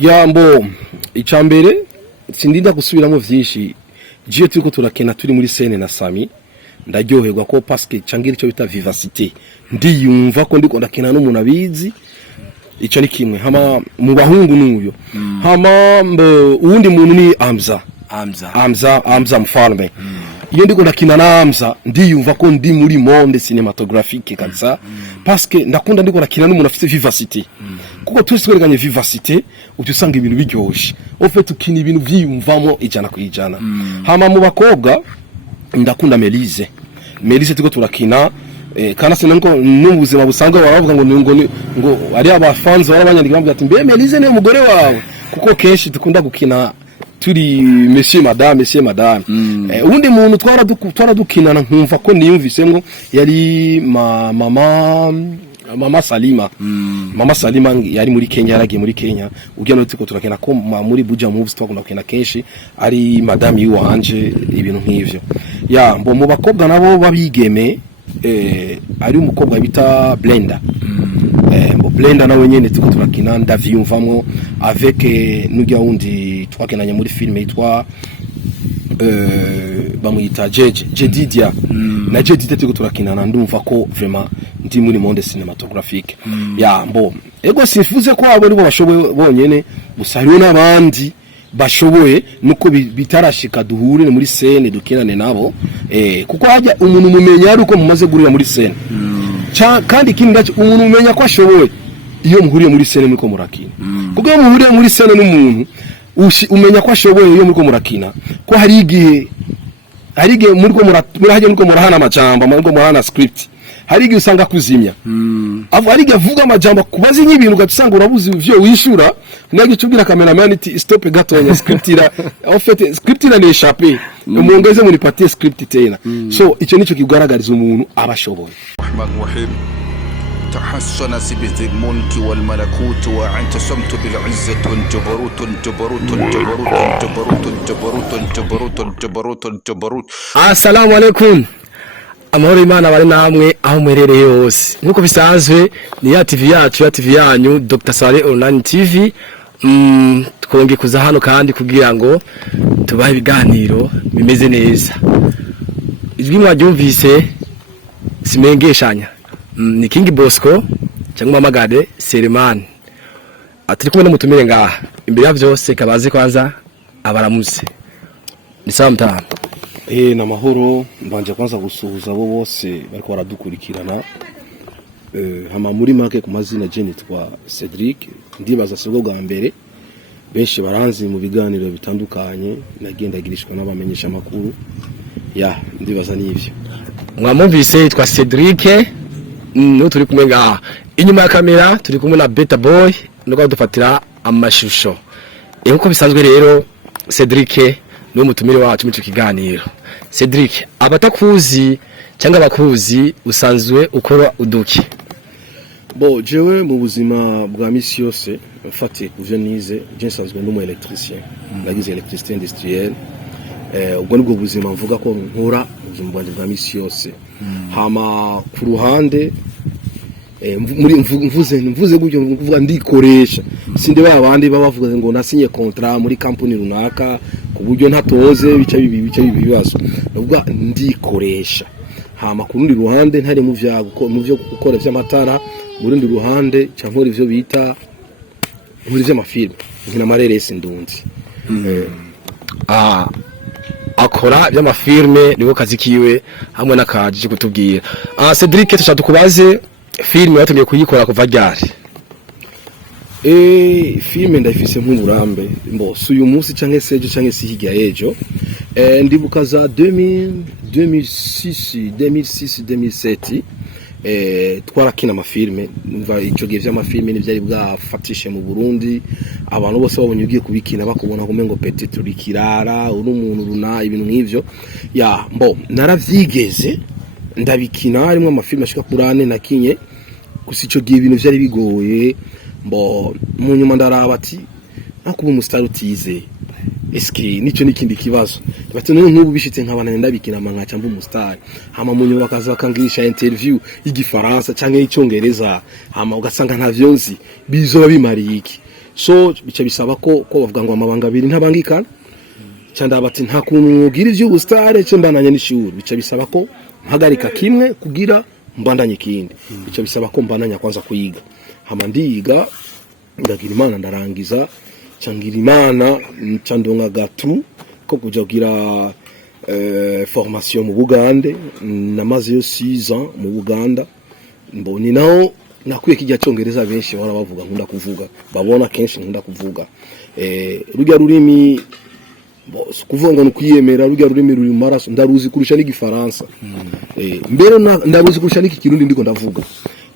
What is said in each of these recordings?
Yambo icambere sindinda gusubiramo vyinshi jiye turiko turakena turi muri scene na Sami ndaryoherwa ko paske cangira ico bita vivacité ndiyumva ko ndiko ndakena n'umuntu abizi ico ni kimwe hama mu bahungu n'uyo hama uwundi muntu ni Hamza Mfalme iyo ndiko ndakina na Hamza ndiyumva ko ndi muri monde cinématographique kabisa paske ndakunda ndiko ndakina n'umuntu afite vivacité kuko tusigorenganye vivacité utusanga ibintu biryoshe ofete ukina ibintu vyiyumvamo ijana kwijana hama mu bakobwa ndakunda Melise turiko turakina kana sinanko n'ubuzima busanzwe baravuga ngo ari abafans barabanyandika bambwira ati mbe Melise ni umugore wawe kuko kenshi dukunda gukina turi monsieur madame undi muntu twara dukinana nkumva ko niyumvisemwo yari Mama Salima yari muri Kenya yaragiye muri Kenya ugena utiko turakena ko muri Buja Moves twakunda kukena kenshi ari madame yuwanje ibintu nk'ivyo ya mbo mu bakobwa nabo babigeme ari umukobwa bita Blenda Blenda nawe nyene tuko turakina ndavyumvamwo avec n'ujya wundi twakenanye muri film yitwa bamwita Jedidia na Jedidia tuko turakinana ndumva ko vraiment ndi muri monde cinématographique ya mbo ego sifuze ko abo nibo bashoboye bonyene busariwe n'abandi bashoboye nuko bitarashika duhure muri scene dukinane nabo kuko hajya umuntu mumenya ari uko mumaze gurira muri scene kandi kindi ndacho umuntu umenya ko ashoboye iyo muhuriye muri scene muri ko murakina kuko iyo muhuriye muri scene n'umuntu umenya ko ashoboye iyo muri ko murakina ko hari igihe muri ko murahana amajambo muri ko murahana script hari igihe usanga kuzimya hari igihe avuga amajambo kubaza nk'ibintu ugasanga urabuze ivyo wishura nage cubwira cameraman iti stop gatonya scriptira en fait scriptira ni échappé umongeze muri partie script tena so ico nico kigaragariza umuntu abashoboye Rahim تحسن بذي الملك والملكوت وأنت صمت بالعزة جبروت. Assalamu alaikum. Amahoro Imana bari namwe aho mwerereye hose. Nkuko bisanzwe ni ya TV yacu ya TV yanyu Dr. Sale Online TV. Twongeye kuza hano kandi kugira ngo tubahe ibiganiro bimeze neza. Ijwi mwaryumvise simengeshanya. Ni King Bosco cyangwa Mamagade Selemani. Atari kumwe n'umutumire ngaha. Imbere ya byose kabaze kwanza abaramutse. Ni sawa mtaha. Na mahoro mbanje kwanza gusuhuza abo bose bariko baradukurikirana hama muri make ku mazina je nitwa Cedric ndibaza sibwo bwa mbere benshi baranzi mu biganiro bitandukanye nagendagirishwa n'abamenyesha makuru ya ndibaza nivyo mwamumvise yitwa Cedric no turi kumwe ngaha inyuma ya kamera turi kumwe na Beta Boy nuko dufatira amashusho nkuko bisanzwe rero Cedric no mutumire wacu mu kiganiro. Cedric abatakuzi cyangwa bakuzi usanzwe ukora uduki? Bo jewe mu buzima bwa misi yose mfatiye kuvyo nize je nsanzwe ndi mu electricien nagize electricité industrielle ubwo nibwo buzima mvuga ko nkora ubuzima bwanje bwa misi yose hama ku ruhande muri mvuze gutyo kuvuga ndikoresha sinde babandi bavuga ngo nasinye contrat muri company runaka kuburyo ntatoze bica bibazo ubwo ndikoresha hama ku rundi ruhande ntari mu byo gukora by'amatara mu rundi ruhande cyangwa ivyo bita muri by'amafilm nkina mareresi ndunzi akora by'amafilme niwo kazi kiwe hamwe nakaje kutubwira Cedric tushatukubaze filme watumye kuyikora kuva ryari? Filme ndayifise nk'uburambe mbose uyu munsi canke sejo canke sihiga ejo ndibuka za 2006 twarakina amafilme numva ico gihe vy'amafilme nivyari bwafatishe mu Burundi abantu bose babonye ugiye kubikina bakubona ko mengo petit turikirara uri umuntu runa ibintu nk'ivyo ya mbo naravyigeze ndabikina harimo amafilme ashika kurane nakinye gusa ico gihe ibintu vyari bigoye mbo mu nyuma ndaraba ati akuba umustar utize eski nico nikindi kibazo bati n'ubu bishitse nk'abana ndabikina mangaca mbu umustar hama mu nyuma bakaza bakangirisha interview y'igifaransa canke y'icyongereza hama ugasanga ntavyo nzi bizoba bimariye iki so bica bisaba ko bavuga ngo amabanga abiri ntabangikana cyanda bati nta kuntu ugira ivy'ubustare cyo mbananye n'ishuri bica bisaba ko mpagarika kimwe kugira mbandanye kindi bica bisaba ko mbandanya kwanza kuyiga hama ndiga ndagira Imana ndarangiza cangira Imana ncandonga gatu ko kuja kugira formation mu Bugande namaze yo 6 ans mu Buganda mboni naho nakwiye kijya cyongereza benshi bora bavuga nkunda kuvuga babona kenshi nkunda kuvuga rujya rurimi kuvuga ngo kwiyemera rujya rurimi ruri maraso ndaruzi kurusha n'igifaransa mbere ndaruzi kurusha n'iki kirundi ndiko ndavuga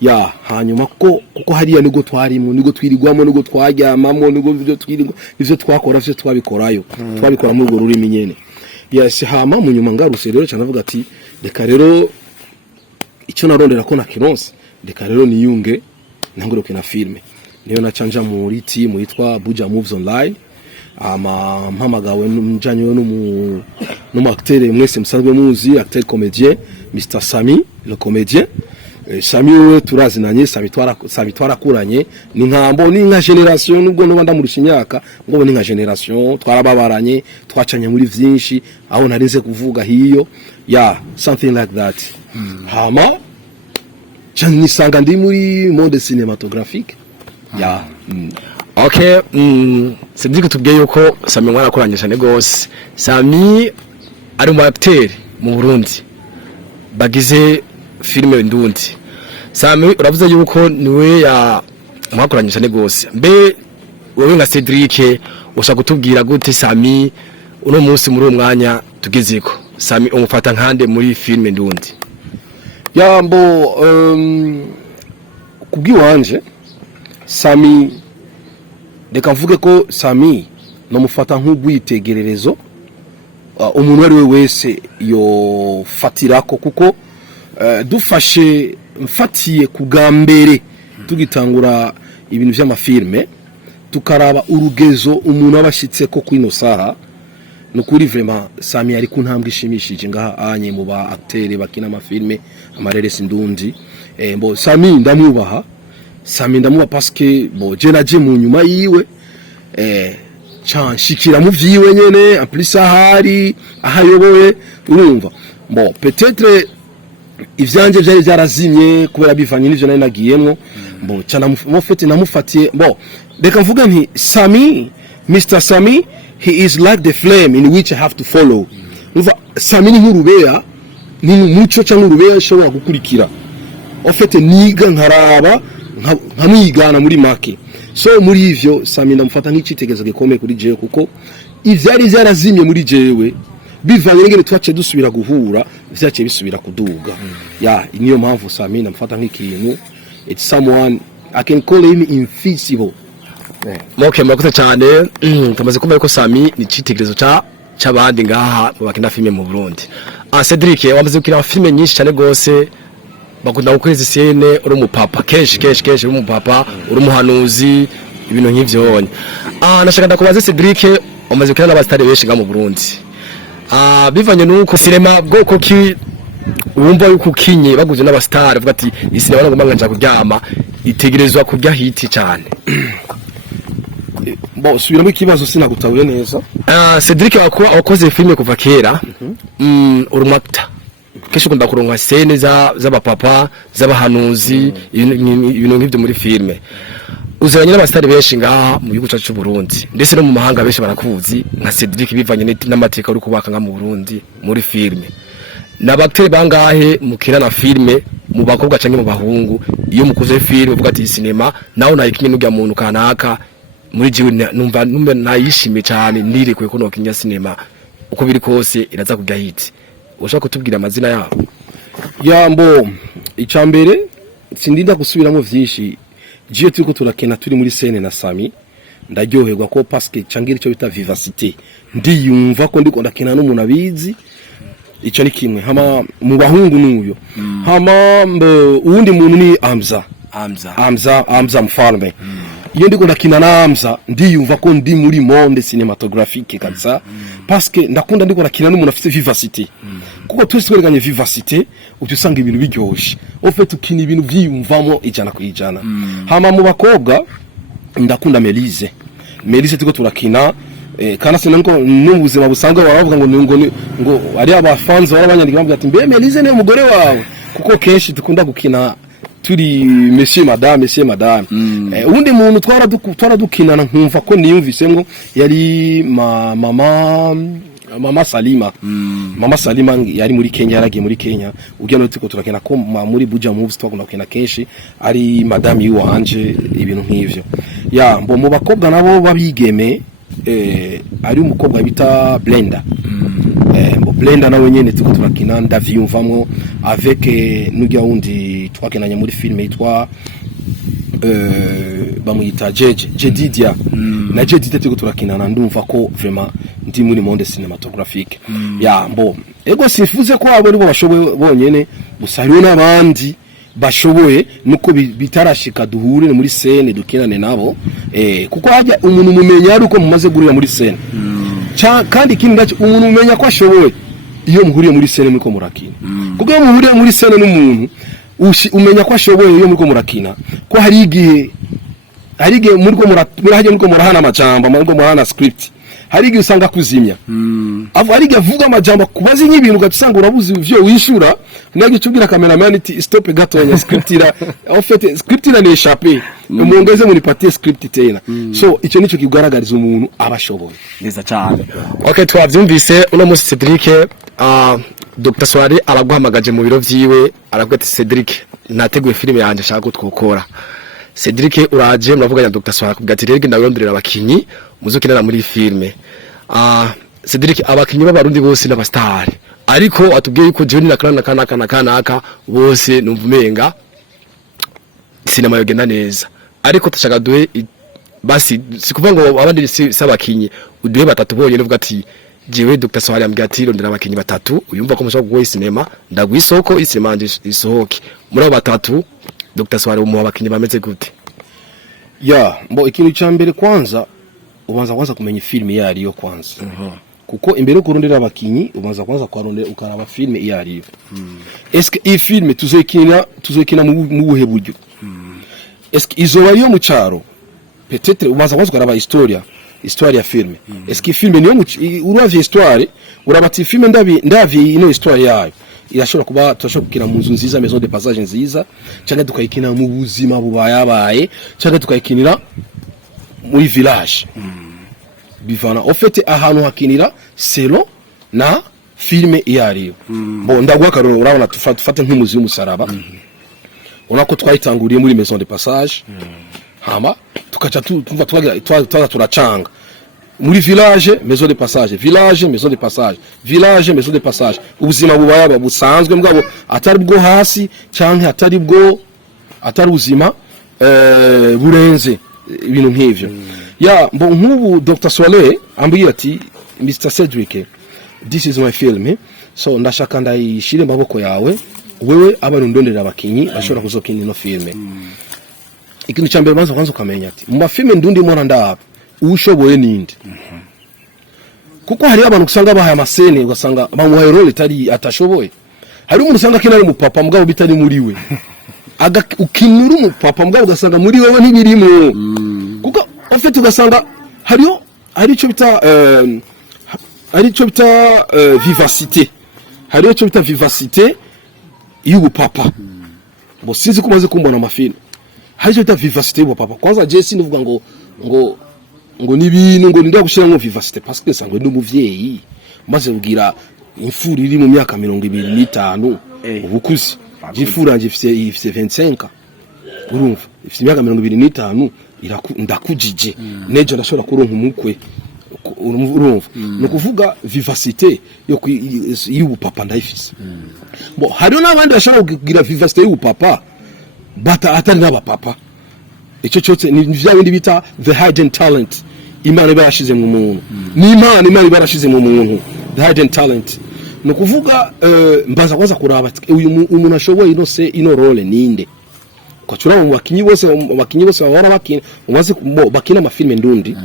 ya hanyuma kuko hariya nigo twarimo nigo twirigwamo nigo twaryamamo nigo byo twirigwa ivyo twakora byo twabikorayo twabikora mu rwo rurimi nyene yasi hama mu nyuma ngaruse rero cyane avuga ati reka rero icyo narondera ko na kironse reka rero niyunge ntanguruke na filme niyo nacanja muri team yitwa Buja Moves Online mpamagawe njanywe no acteur mwese musanzwe muzi acteur comédien Mr Sami le comédien Sami we turazinanye Sami twarakuranye ni nkambo ni nka generation nubwo no bandamurusha imyaka ngo ni nka generation twarababaranye twacanye muri vyinshi aho narinze kuvuga hiyo something like that hama nisanga ndi muri monde cinématographique okay Cedric tubwiye yuko Sami mwarakoranye cyane gose Sami ari mu acteur mu Burundi bagize filime ndundi Sami uravuze yuko niwe mwakoranye cyane gose mbe wowe nka Cedric ushaka kutubwira gute Sami uno munsi muri umwanya tugezeko Sami umufata nkande muri filime ndundi yambo kubwiwanje Sami reka mvuge ko Sami no mufata nk'ugwitegererezo umuntu ari we wese yo fatirako kuko dufashe mfatiye kugambere tugitangura ibintu by'amafilme tukaraba urugezo umuntu abashitse ko kwino saha nukuri vraiment Sami ari ku ntambwe ishimishije ngaha anye mu ba acteur bakina amafilme amareresi ndundi mbo Sami ndamubaha parce que je naje mu nyuma yiwe canshikira mu vyiwe nyene en plus ahari ahayoboye urumva bon peut-être ivyanje byari byarazimye kubera bivanye n'ivyo nari nagiyemo bon cyana mufete namufatiye bon reka mvuga nti Sami Mr Sami he is like the flame in which I have to follow umva Sami ni nk'urubeya ni muco cyangwa urubeya shobora gukurikira ofete niga nkaraba nkamwigana muri make so muri ivyo Sami ndamufata nk'icitegezo gikomeye kuri jewe kuko ivyari byarazimye muri jewe bivanye n'ingene twace dusubira guhura vyace bisubira kuduga niyo mpamvu Sami ndamufata nk'ikintu it's someone I can call him invincible murakoze cyane tumaze kumva ko Sami ni citegerezo c'abandi ngaha mu bakina filme mu Burundi Cedric wamaze gukina filme nyinshi cyane gose bakunda gukoreza scene uri mu papa kenshi uri mu papa uri umuhanuzi ibintu nk'ivyo wonye nashaka ndakubaza Cedric wamaze gukina n'abastari benshi nga mu Burundi bivanye nuko cinema bwoko ki wumva yuko kinye baguze n'abastari vuga ati isinema nagomba nganja kuryama itegerezwa kurya hiti cyane bon subiramo ikibazo sinagutabuye neza Cedric wakoze filme kuva kera urumata kesho kunda kuronka scene z'abapapa z'abahanuzi ibintu nk'ibyo muri filme uziranye n'abastari benshi ngaha mu gihugu cyacu Burundi ndetse no mu mahanga benshi barakuzi nka Cedric bivanye n'amateka uri kubaka nga mu Burundi muri filme n'abacteur bangahe mukira na filme mu bakobwa canke mu bahungu iyo mukoze filme uvuga ati cinema naho nayikinye n'ujya muntu kanaka muri jiwe numva nayishime cyane nirekuye ko nokinya cinema uko biri kose iraza kujya hiti ushaka kutubwira amazina yabo yambo icambere sindinda gusubiramo vyinshi jiye turiko turakena turi muri scene na Sami ndaryoherwa ko parce que cangira cyo bita vivacité ndiyumva ko ndiko ndakena n'umuntu abizi ico ni kimwe hama mu bahungu n'uyo hama uwundi muntu ni Hamza Mfalme iyo ndiko ndakina na Hamza ndiyumva ko ndi muri monde cinématographique kabisa parce que ndakunda ndiko ndakina n'umuntu afite vivacité kuko twese twerekanye vivacité utusanga ibintu biryoshe ofete ukina ibintu vyiyumvamo ijana ku ijana hama mu bakobwa ndakunda Melise tuko turakina kana se nanko n'ubuzima busanzwe baravuga ngo ari abafans barabanyandika bavuga ati mbe Melise ne umugore wawe kuko kenshi dukunda gukina turi monsieur madame ubundi muntu twara dukinana nkumva ko niyumvise ngo yari mama Salima yari muri Kenya, yaragiye muri Kenya ugenda tuko turakina ko muri Buja Moves twakunda gukina kenshi ari madame yuwanje ibintu nk'ivyo ya mbo mu bakobwa nabo babigeme ari umukobwa bita Blenda Blenda nawe nyene tuko turakina ndavyumvamwo avec n'ujya wundi twakenanye muri film yitwa bamuyita Jedidia na Jedidia tuko turakinana ndumva ko vraiment ndi muri monde cinématographique ya mbo ego sifuze ko abo nibo bashoboye bonyene gusa hariho n'abandi bashoboye nuko bitarashika duhure muri scene dukinane nabo kuko hajya umuntu mumenya ari uko mumaze gurira muri scene kandi ikindi ndacho umuntu umenya ko ashoboye iyo muhuriye muri scene muri ko murakina kuko iyo muhuriye muri scene n'umuntu umenya ko ashoboye iyo muri ko murakina ko hari igihe muri ko murahana amajambo muri ko murahana script hari igihe usanga kuzimya hari igihe avuga amajambo kubaza nk'ibintu ugasanga urabuze ivyo wishura nage cubwira cameraman iti stop gatonya scriptira en fait scriptira ni échappé umongeze muri partie script tena so icyo nico kigaragariza umuntu abashoboye neza cyane. Okay, twavyumvise uno musi Cedric Dr. Soare araguhamagaje mu biro vyiwe aravuga ati Cedric nateguye filime yanje shaka gutwokora. Cedric uraje muravuganya Dr. Soare kugira ati rege ndaronderera abakinyi muzokinana muri filime. Cedric abakinyi b'abarundi bose n'abastar ariko atubwiye yuko John na kanaka bose numvumenga sinema yogenda neza ariko tashaka duhe basi sikuvuga ngo abandi sabakinyi uduhe batatu bonyene uvuga ati jewe Dr. Soare ambwiye ati rondera abakinyi batatu uyumva ko mushaka guha sinema ndagwisoko isinema nje isohoke muri abo batatu Dr. Soare umuha abakinyi bameze gute? Ya mbo ikintu cyambere kwanza ubanza kumenya filme yari yo kwanza kuko imbere ko rondera abakinyi ubanza kwanza kwarondera ukaraba filme yari yo est-ce que iyi filme tuzokina mu buhe buryo est-ce que izo bari yo mu cyaro peut-être ubanza kwanza ukaraba histoire ya filme est-ce que filme niyo uravye histoire urabati filme ndavye ino histoire yayo irashobora kuba turashobora kukina mu nzu nziza maison de passage nziza cyangwa tukayikina mu buzima bubayabaye cyangwa tukayikinira muri village bivana en fait ahantu hakinira selo na filme iyariyo bon ndagwa karoro urabona tufate nk'umuzi w'umusaraba unako twayitanguriye muri maison de passage hama tukaca tumva turacanga muri village maison de passage village maison de passage village maison de passage ubuzima bubaya busanzwe mbwabo atari bwo hasi cyangwa atari ubuzima burenze ibintu nk'ivyo ya mbo nk'ubu Dr. Soare ambwiye ati Mr. Cedric this is my film so ndashaka ndayishire maboko yawe wewe abarundondera abakinyi bashobora kuzokina ino filme ikintu cyambere banza kwanza ukamenya ati mu filme ndundi mora ndaba ushoboye ninde kuko hari abantu usanga bahaye amasene ugasanga bamuhaye role tari atashoboye hari umuntu usanga kina ari mupapa mugabo bitari muri we ukinura umupapa mugabo ugasanga muri wewe ntibirimo kuko ofite ugasanga hariyo arico bita vivacité hariyo cyo bita vivacité y'ubupapa bo sinzi ko maze kumbona amafilme hariyo bita vivacité y'ubupapa kwanza Jesse nuvuga ngo nibintu ngo ndya gushira ngo vivacité parce que sangwe n'umuvyeyi maze ubwira imfuru iri mu myaka 25 ubukuzi jifura nje ifise 25 urumva ifise imyaka 25 ndakujije nejo ndashobora kuronka umukwe urumva no kuvuga vivacité yo y'ubupapa ndayifise bo hariyo n'abandi bashaka kugira vivacité y'ubupapa bata atari n'abapapa icyo cyose ni vya bindi bita the hidden talent Imana ibarashize mu muntu ni Imana ibarashize mu muntu the hidden talent no kuvuga mbaza kwanza kuraba uyu umuntu ashoboye ino role ninde kwacura mu bakinyi bose babona umaze bakina amafilme ndundi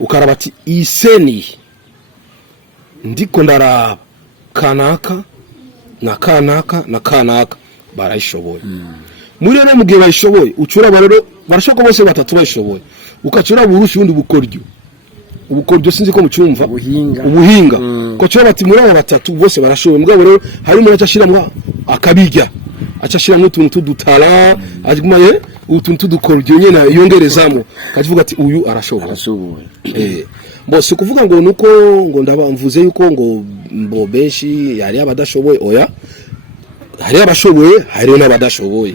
ukaraba ati iseni ndiko ndaraba kanaka barayishoboye muri rero mugihe bayishoboye ucura rero barashaka bose batatu bashoboye ukacura burushi undi ubukoryo sinzi ko mucumva ubuhinga ukacura bati muri abo batatu bose barashoboye mugabo rero hari umuntu acashiramwa akabirya acashiramwe utuntu tudutara agumaye utuntu tudukoryo nyene yongerezamo kavuga ati uyu arashoboye bose kuvuga ngo nuko ngo ndabamvuze yuko ngo mbo benshi yari abadashoboye oya hari abashoboye hari n'abadashoboye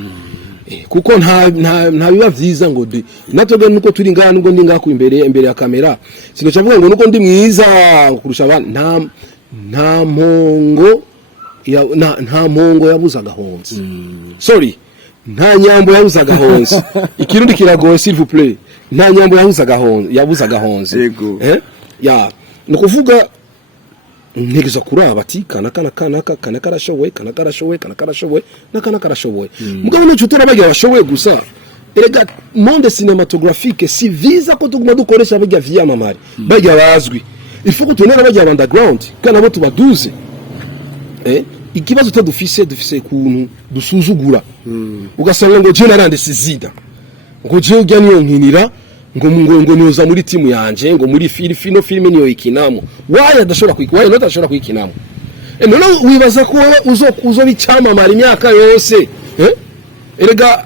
kuko nta biba vyiza ngo natwe nuko turi ngana nubwo ndi ngako imbere ya kamera sinocavuga ngo nuko ndi mwiza kurusha abantu nta mpongo yabuza gahonzi sorry nta nyambo yabuza gahonzi ikirundi kiragoye s'il vous plaît nta nyambo yabuza gahonzi ya nukuvuga ntegeza kuraba ati kana karashoboye mugabo n'icyo turabagira bashoboye gusa erega monde cinématographique si visa ko tuguma dukoresha bagira vyamamare bagira bazwi il faut que tunera bagira underground kana bo tubaduze ikibazo dufise kuntu dusuzugura ugasanga ngo je narandise zida ngo je ujya niyo nkinira ngo noza muri timu yanje ngo muri filime niyo ikinamo waye adashobora kwikinamo none wibaza ko uzo bicamamara imyaka yose erega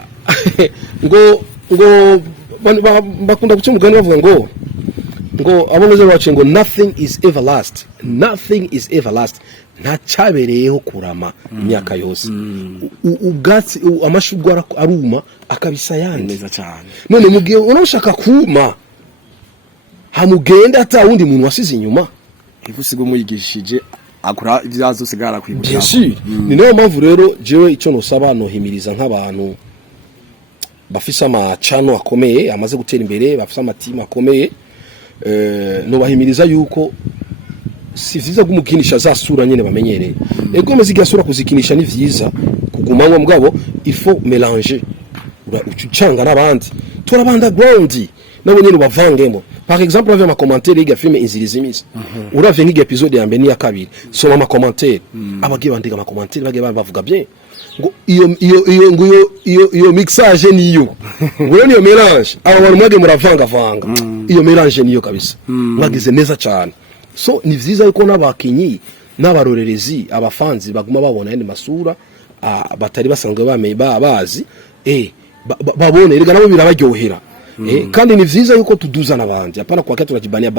ngo bakunda gucumugana bavuga ngo abongezo bacu ngo nothing is everlasting nta cyabereyeho kurama imyaka yose ubwatsi amashugwa aruma akabisa yandi neza cyane none mugiye unashaka kuma hamugenda ata wundi muntu wasize inyuma ivusigo muyigishije akora ibyazo sigara kwibukira ni nayo mpamvu rero jewe icyo nosaba nohimiriza nk'abantu bafise amacano akomeye amaze gutera imbere bafise amatima akomeye no bahimiriza yuko si vyiza kumukinisha za sura nyene bamenyereye ego meziga sura kuzikinisha ni vyiza kugumanywa mugabo il faut mélanger ucucanga n'abandi turabanda ground nabo nyene bavangemo par exemple avec ma commentaire ya filme Inzirizimizi uravye nk'ige episode ya mbere ya kabiri soma ma commentaire abagiye bandika ma commentaire bagiye bavuga bien ngo iyo mixage niyo ngo niyo mélange abo bantu mwage muravanga iyo mélange niyo kabisa mwagize neza cyane so ni vyiza yuko n'abakinyi n'abarorerezi abafanzi baguma babona yandi masura batari basanzwe bazi babone erega nabo birabaryohera kandi ni vyiza yuko tuduza nabandi apana kwa kati tunajibania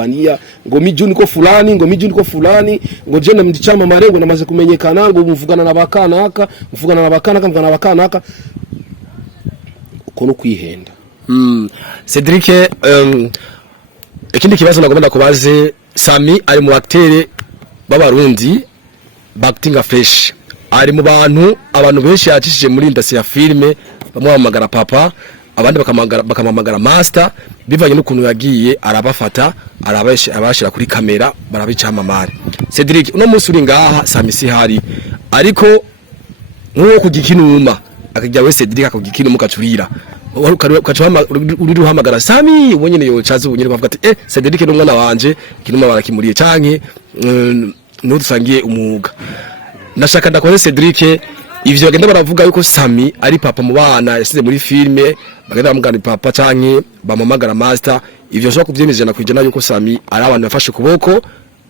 ngo miju niko fulani ngo jenda mdichama marengo namaze kumenyekana ngo mvugana n'abakanaka uko no kwihenda Cedric ikindi kibazo nagomba kubaze Sami ari mu acteur b'abarundi acting fresh ari mu abantu benshi yacishije muri industry ya filme bamwamagara papa abandi bakamamagara master bivanye n'ukuntu yagiye arabafata abashira kuri kamera barabicamamare Cedric uno munsi uri ngaha Sami si hari ariko nko kugikinuma akajya we Cedric akagikinuma kacurira uri ruhamagara Sami ubonyene yo caze ubonyene bavuga ati Cedric n'umwana wanje kinuma barakimuriye canke n'udusangiye umuga ndashaka ndakoze Cedric ivyo bagenda baravuga yuko Sami ari papa mu bana yasize muri filme bagenda bamugana papa canke bamamagara master ivyo shaka kuvyemeza na kwijana yuko Sami ari abantu bafashe kuboko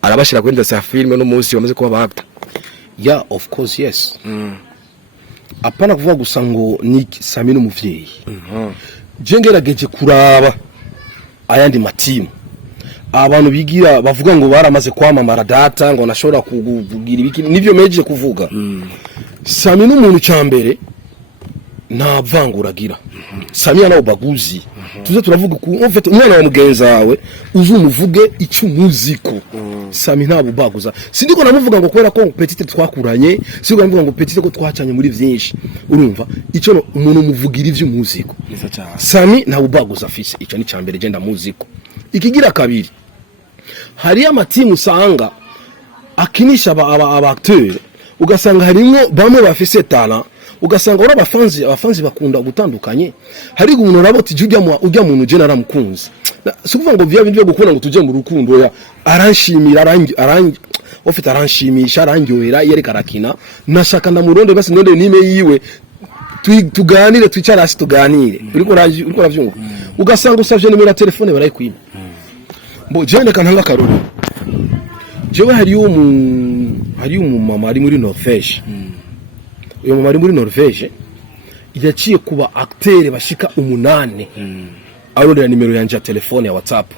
arabashira kwenda sa filme no munsi bamaze kuba bakta yeah of course yes apana kuvuga gusa ngo ni Sami n'umuvyeyi jengerageje kuraba ayandi matimu abantu bigira bavuga ngo baramaze kwamamara data ngo nashobora kugira ibiki nivyo meje kuvuga Sami n'umuntu cyambere nta vanguragira Sami ana ubaguzi tuze turavuga ku ofete umwana wa mugenza wawe uzumuvuge icumuziko Sami nta bubaguza sindiko namuvuga ngo kwera ko petite twakuranye siko namuvuga ngo petite ko twacanye muri vyinshi urumva ico umuntu muvugira ivy'umuziko Sami nta bubaguza afise ico ni cyambere genda muziko ikigira kabiri hari amatimu usanga akinisha aba acteur ugasanga harimo bamwe bafise tana ugasanga ora abafanzi bakunda gutandukanye hari umuntu raboti ujya muntu je naramukunze sikuvuga ngo vya bindi byo gukunda ngo tuje mu rukundo ya aranshimira ofite aranshimisha arangyohera yereka rakina nashaka ndamuronde basi none nime yiwe tuganire twicara hasi tuganire uriko uravyumva ugasanga usavye nimero ya telefone barayikwiba mbo je ndeka ntanga karori jewe hari umumama ari muri Norvège uyo mama ari muri Norvège yaciye kuba acteur bashika 8 arondera nimero yanje ya telefone ya WhatsApp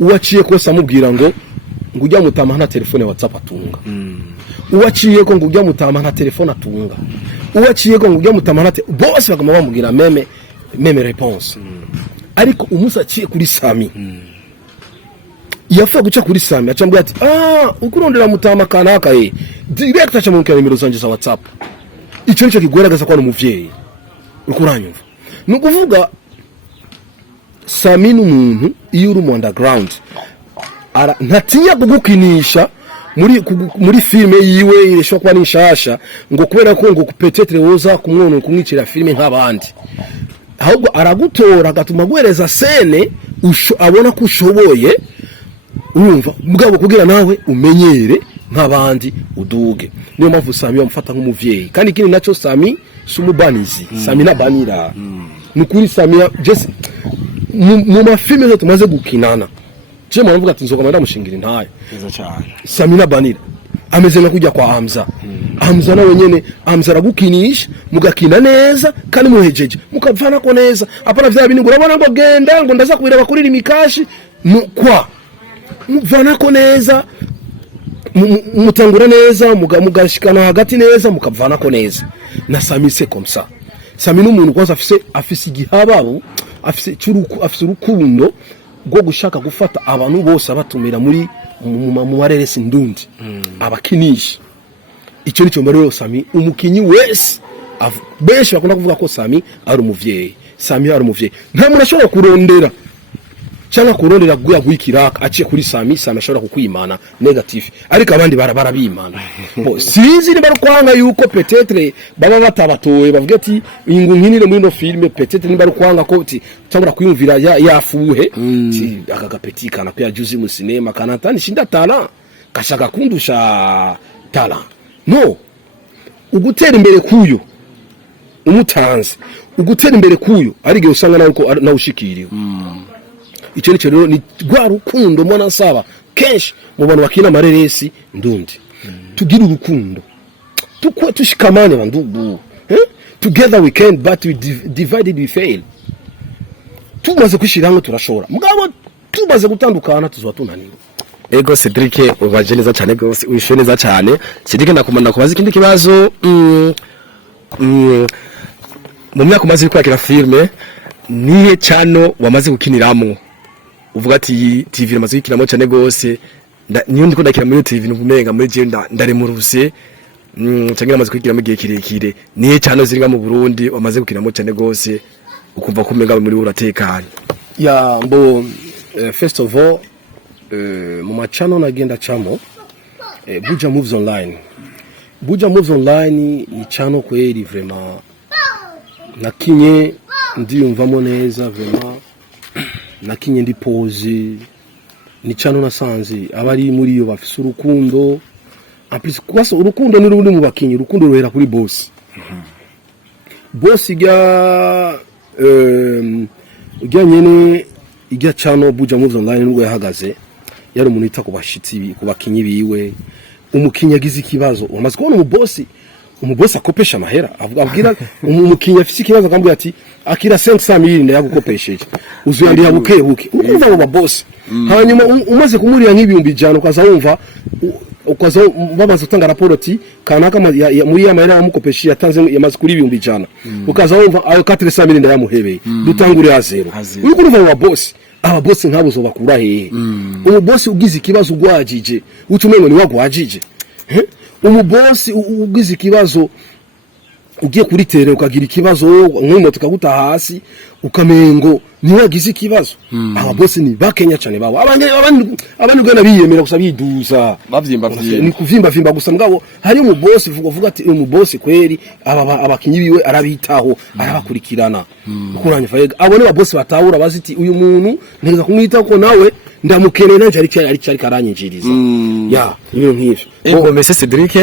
uwaciye kose amubwira ngo ujya mutama nta telefone ya WhatsApp atunga uwaciye ko ngo ujya mutama nta telefone atunga uwaciye ko ngo ujya mutama nta bose bagoma bamubwira meme réponse ariko umusa aciye kuri Sami yafa guca kuri Sami acambwa ati ukurondera mutama kanaka direct acamukira nimero zanje za WhatsApp icyo nico kigoragaza ko ari umuvyeyi ukuranyumva nukuvuga Sami n'umuntu iyo uri mu underground ntatinya kugukinisha muri filme yiwe ireshwa kwa nishasha ngo kubera ko ngo peut-être woza kumwono kumwicira filme nk'abandi ahubwo aragutora agatuma guhereza scene abona ko ushoboye urumva mugabo kugira nawe umenyere nk'abandi uduge niyo mpamvu Sami bamufata nk'umuvyeyi kandi kindi naco Sami sumubanizi Sami nabanira nukuri Sami just mu mafilme zo tumaze gukinana je mwavuga ati nzoka ndamushingira intaye neza cyane Sami nabanira ameze nka kujya kwa Hamza nawe nyene Hamza aragukinisha mugakina neza kandi muhejeje mukavana ko neza apana vya bintu urabona ngo genda ngo ndaza kubireba kuri limikashi muvana ko neza mutangura neza mugashikana hagati neza mukavana ko neza na Sami c'est comme ça Sami n'umuntu kwanza afise igihababo afise urukundo rwo gushaka gufata abantu bose abatumira muri mu mareresi ndundi abakinisha icyo nicyo mbere Sami umukinyi wese benshi bakunda kuvuga ko Sami ari umuvyeyi Sami ari umuvyeyi nta muntu ashobora kurondera cyangwa kurondera guhikiraka aciye kuri Sami ashobora kukwimana negative ariko abandi barabimana sinzi niba rukwanga yuko peut-être baba batabatoye bavuga ati ingu nkinire muri no filme peut-être niba rukwanga ko cyangwa kwiyumvira yafuhe akagapeti kana ko yajuze mu cinema kana tani shinda talent kashaka kundusha talent no ugutera imbere kuyo umutanze ugutera imbere kuyo ari gihe usanga nawe ushikiriwe icyo nicyo rero ni rwa rukundo mbona nsaba kenshi mu bantu bakina amareresi ndundi tugira urukundo tushikamane bandugu together we can but we divided we fail tumaze kwishiraho turashobora mugabo tumaze gutandukana tuzwa tunaniwe ego Cedric ubaje neza cyane gose wishe neza cyane Cedric nakomanda kubaza ikindi kibazo mu myaka umaze kwakira filme nihe cyano wamaze gukiniramo uvuga ati TV ramaze gukiniramo cyane gose niyo ndiko ndakira muri TV nubumenga muri je ndaremuruse cyangwa namaze kwikiramo gihe kirekire nihe cyano ziringa mu Burundi wamaze gukiniramo cyane gose ukumva ko umenga muri uratekanye ya mbo first of all mu machano nagenda chamo Buja Moves Online ni chano kweli vraiment nakinye ndiyumvamo neza vraiment nakinye ndi pose ni chano nasanze abari muri yo bafise urukundo en plus kwaso urukundo ni rundi mu bakinyi urukundo ruhera kuri boss boss nyene ijya chano Buja Moves Online nubwo yahagaze yari umuntu ita kubashitsi ku bakinyi biwe umukinyi agize ikibazo umaze kubona umubosi akopesha amahera abwira umukinyi afise ikibazo akambwira ati akira 500,000 ndayagukopesheje uzuyandira bukebuke ukumva abo babosi hanyuma umaze kumurira nk'ibihumbi ijana ukaza bamaze gutanga raporo ati kanaka muri ya mahera amukopesha yatanze yamaze kuri ibihumbi ijana ukaza wumva ayo 400,000 ndayamuhebeye dutangure ya zero uko uva abo bosi nkabo zo bakura hehe umubosi ugize ikibazo ugwajije utumengo ni wagwajije umubosi ugize ikibazo ugiye kuri tere ukagira ikibazo nk'umuntu tukaguta hasi ukamengo ni wagize ikibazo aba bosi ni bakenya cyane bawo abantu gana biyemera gusa biduza bavyimba ni kuvimba gusa mugabo hari umubosi vuga ati umubosi kweri abakinyi biwe arabitaho arabakurikirana ukuranye fayega abone ababosi batahura baziti uyu muntu neza kumwita ko nawe ndamukeneye nanje ari karanyinjiriza ya ibintu nk'ivyo ego Mese Cedric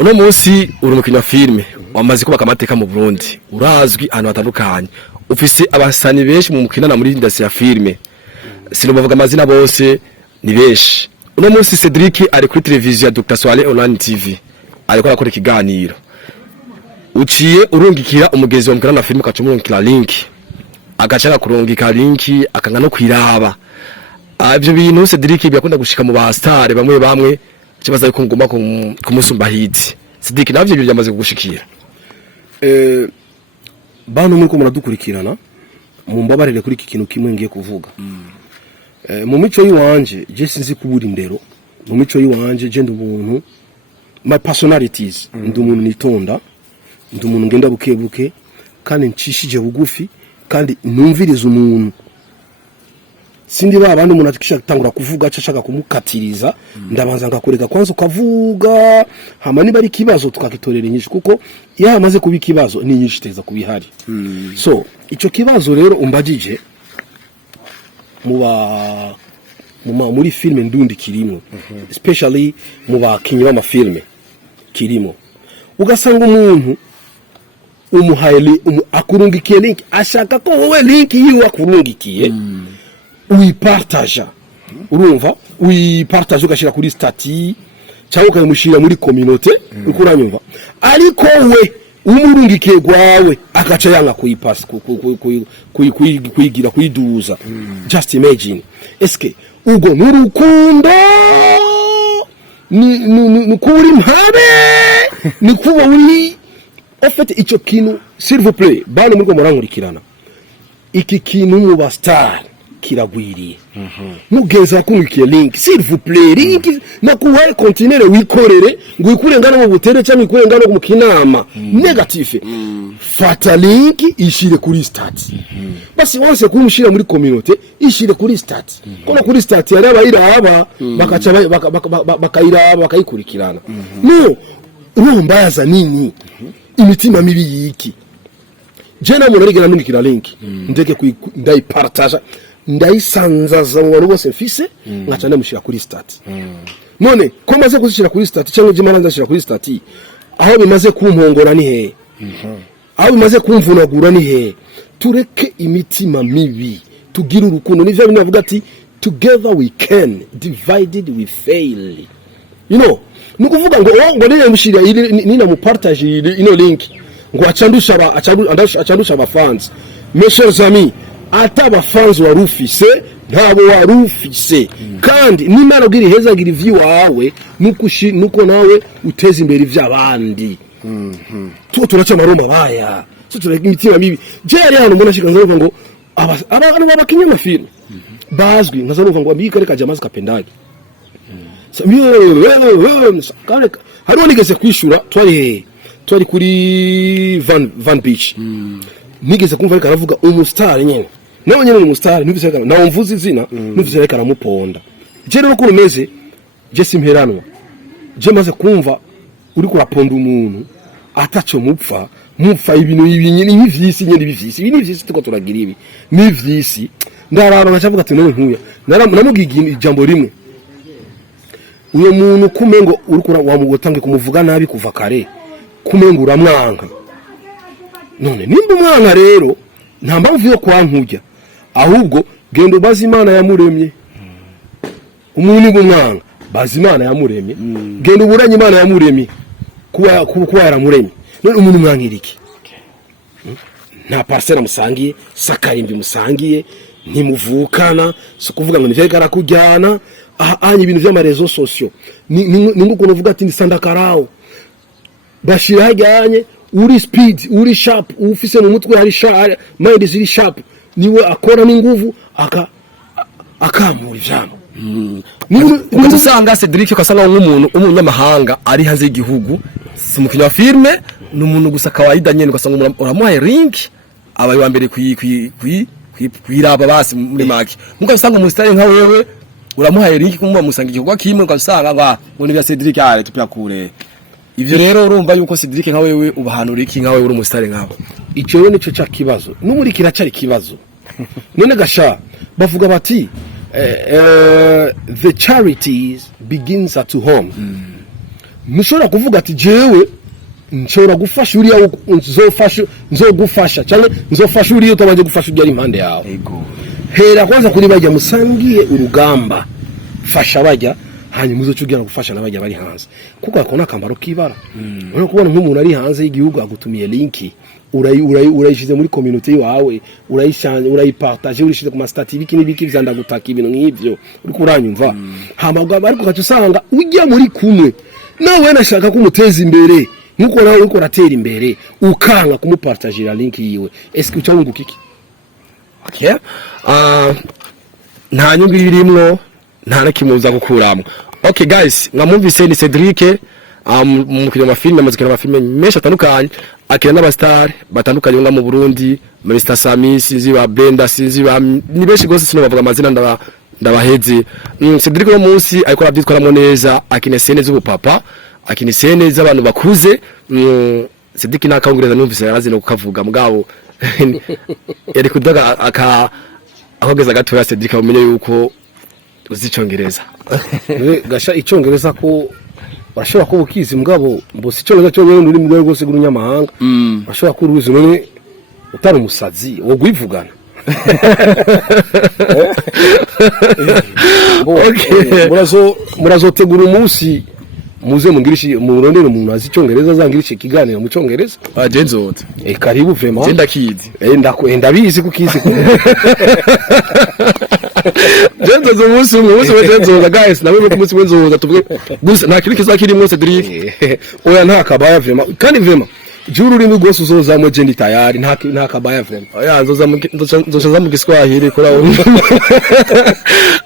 uno munsi uri umukinya filme wamaze kubaka amateka mu Burundi urazwi ahantu hatandukanye ufise abasani benshi mu mukinana muri industry ya filme sinobavuga amazina bose ni benshi uno munsi Cedric ari kuri televiziyo ya Dr. Swale Online TV ariko arakora ikiganiro uciye urungikira umugezi wa mukirana filme kacumurungikira link agacaka kurungika link akanga no kwiraba ivyo bintu Cedric byakunda gushika mu ba star bamwe kibaza yuko ngomba kumusumba hiti Cedric navyo byo byamaze kugushikira bantu muri ko muradukurikirana mu mbabarire kuri iki kintu kimwe ngiye kuvuga mu mico yiwanje je sinzi kubura indero mu mico yiwanje je ndi umuntu my personalities ndi umuntu nitonda ndi umuntu ngenda buke kandi ncishije bugufi kandi numviriza umuntu sindi babandi umuntu akishaka tangura kuvuga acashaka kumukatiriza ndabanza ngakoreka kwanza ukavuga hama niba ari kibazo tukakitorera nyinshi kuko iyo amaze kuba ikibazo ni nyinshi teza kubihari so ico kibazo rero umbagije muri filme ndundi kirimo especially mu bakinyi b'amafilme kirimo ugasanga umuntu umuhaye akurungikiye link ashaka ko wowe link yiwe akurungikiye uyipartaja urumva uyipartaje ugashira kuri stati cyangwa ukamushira muri community ukuranyumva ariko we umurungikiye gwawe akaca yanga kuyipass kuyigira kuyiduza just imagine eske ugo nurukundo ni kuri mpabe ni kuba uri ofete ico kintu s'il vous plaît bana muri ko murankurikirana iki kintu mu ba star kiragwiriye mugeza kungikiye link s'il vous plaît link nakuhaye continuer wikorere ngo ikurengana mu butere cyangwa ikurengana mu kinama negative fata link ishire kuri stat basi wose kumushira muri community ishire kuri stat kono kuri stat yari abayiraba bakaca bakayiraba bakayikurikirana no urumbaza nini imitima mibi yiki jena munarigana nungikira link ndeke ndayipartage ndayisanzaza mu bose mfise ngaca ndamushira kuri stat none ko maze kuzishira kuri stat cyangwa je maranda shira kuri stat aho bimaze kumpongora ni he aho bimaze kumvunagura ni he tureke imitima mibi tugira urukundo nivyo binavuga ati together we can divided we fail you know nukuvuga ngo nene mushira nina mu partage ino link ngo acandusha aba fans mes chers amis ataba fans warufise ntabo warufise kandi nimara ugiri heza gira view wawe nuko nawe uteza imbere ivy'abandi turaca maroma baya tureka imitima mibi je ari hano mbona shika nzavuga ngo abantu babakinya amafilm bazwi nkazavuga ngo ambika reka jamazi kapendagi hariho nigeze kwishura twari kuri Van Beach nigeze kumva ariko aravuga umustar nyene nawe nyene umustar nuvise kana nawo mvuze izina nuvise ariko aramuponda je rero ko rumeze je simperanwa je maze kumva uri kuraponda umuntu ataco mupfa ibintu ibinyini n'ivyisi nyene bivisi ibi n'ivyisi tuko turagira ibi n'ivyisi ndaraba ngacavuga ati none nkuya naramugigina ijambo rimwe uyo muntu kumengo uri kura wamugotange kumuvuga nabi kuva kare kumengo uramwanka none nimba umwana rero nta mpamvu yo kwankujya ahubwo genda bazi Imana yamuremye umuntu bumwanga bazi Imana yamuremye genda uburanye Imana yamuremye kuba yaramuremye none umuntu mwankiriki nta parcelle musangiye sakarimbi musangiye ntimuvukana so kuvuga ngo nivyo karakujyana ahanye ibintu vy'amarezo sociaux ninguko novuga ati ndisandakarao bashira hajyanye uri speed uri sharp ufise mu mutwe hari sharp mind ziri sharp niwe akora n'inguvu akamura ivyamo usanga Cedric kasanga nk'umuntu umunyamahanga ari hanze y'igihugu simukinya wa filme n'umuntu gusa kawaida nyene ugasanga uramuhaye link abaye wa mbere kwiraba basi muri maki muko usanga umusitari nka wewe uramuhaye link kumva musanga igikorwa kimwe ugasanga ngo ni bya Cedric ale tupya kure ivyo rero urumva yuko Cedric nka wewe ubahanura iki nka wewe uri umusitari nkabo ico rero nico ca kibazo n'umuri kiracari kibazo none gasha bavuga bati the charities begins at home mushobora kuvuga ati jewe nshobora gufasha uriya nzogufasha cyangwa nzofasha uriya utabanje gufasha ujya ari impande yawe. Ego. Hera kwanza kuri bajya musangiye urugamba, fasha bajya hanyuma uzocugira gufasha nabajya bari hanze, kuko akona akamaro kibara. Urabona kubona nk'umuntu ari hanze y'igihugu agutumiye linki, urayishize muri community yawe, urayishanye, urayipartage, urishize ku ma stati biki n'ibiki bizanda gutaka ibintu nk'ivyo, uri kuranyumva. Hamagwa ariko katusanga ujya muri kumwe nawe nashaka kumuteza imbere, nkuko nawe uko ratera imbere ukanga kumupartagira link yiwe. Est-ce que ucyunguka iki? Okay. Nta nyungu irimwo, nta nakimuza gukuramo. Okay guys, mwamumvise ni Cedric, mukino mafilme, amazikino mafilme menshi atandukanye, akina n'abastar batandukanye nga mu Burundi, Mr Sami, sinzi ba Brenda, sinzi ba ni benshi gose sino bavuga amazina ndabaheze. Cedric no munsi ariko arabyitwaramo neza, akina scene z'ubupapa, akina scene z'abantu bakuze. Cedric nakangureza numvise yarazi no kukavuga mugabo yari kudaga akogeza gatoya Cedric umenye yuko uzicongereza. Gasha icongereza ko bashobora ko bukizi mugabo mbose icongereza cyo muri mu rwego rwose rw'unyamahanga bashobora ko uruzi none utari umusazi wo gwivugana. Murazotegura umunsi muze mungirishi murondere umuntu azi icongereza azangirishe kiganiro mu congereza. Jenzote. Karibu vraiment. Genda kizi. Ndabizi kukizi. Jenzoze umunsi we Jenzoze guys, nawe umunsi wenzoza tuvuge gusa nta kintu kizakirimo Cedric. Oya nta kabaya vraiment. Kandi vraiment juru uri rwose uzoza mu jendi tayari nta kabaya vraiment. Oya nzoza mu Giswahili kora ubu.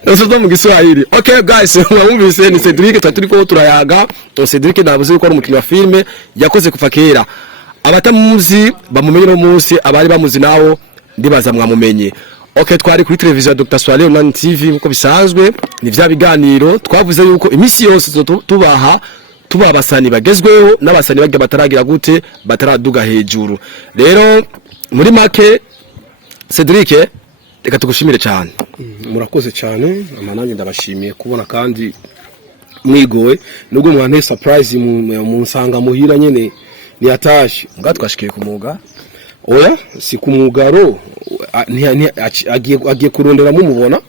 Nzoza mu Giswahili. Okay guys, mwumvise ni Cedric turiko turayaga. Cedric nabuze ko ari umukino wa filme yakoze kuva kera. Abatamuzi bamumenye no munsi, abari bamuzi nawo ndibaza mwamumenye. Okay, twari kuri televiziyo ya Dr. Swale Online TV uko bisanzwe, ni vya biganiro twavuze yuko imisi yose tubaha abasani bagezweho n'abasani bagya bataragira gute bataraduga hejuru. Rero muri make Cedric reka tugushimire cyane. Murakoze cyane, amananye ndabashimiye kubona kandi mwigowe nubwo mwane surprise mu nsanga muhira nyene ni atashi ngatwashikiye kumuga. Oya si kumugaro agiye kurondera mumubona.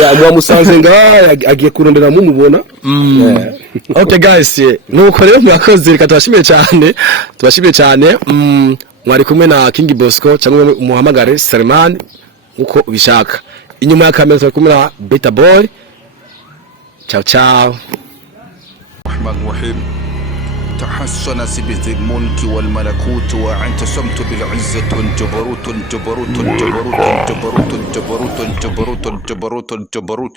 Ya mwamusanze nga agiye kurondera mumubona. Okay guys, nuko rero mwakoze reka tubashimiye cyane. Mwari kumwe na King Bosco cyangwa umuhamagare Salman uko ubishaka. Inyuma ya kamera turi kumwe na Beta Boy. Ciao ciao. تحسن بذي الملك والملكوت واعتصمت بالعزة والجبروت الجبروت الجبروت الجبروت الجبروت الجبروت الجبروت الجبروت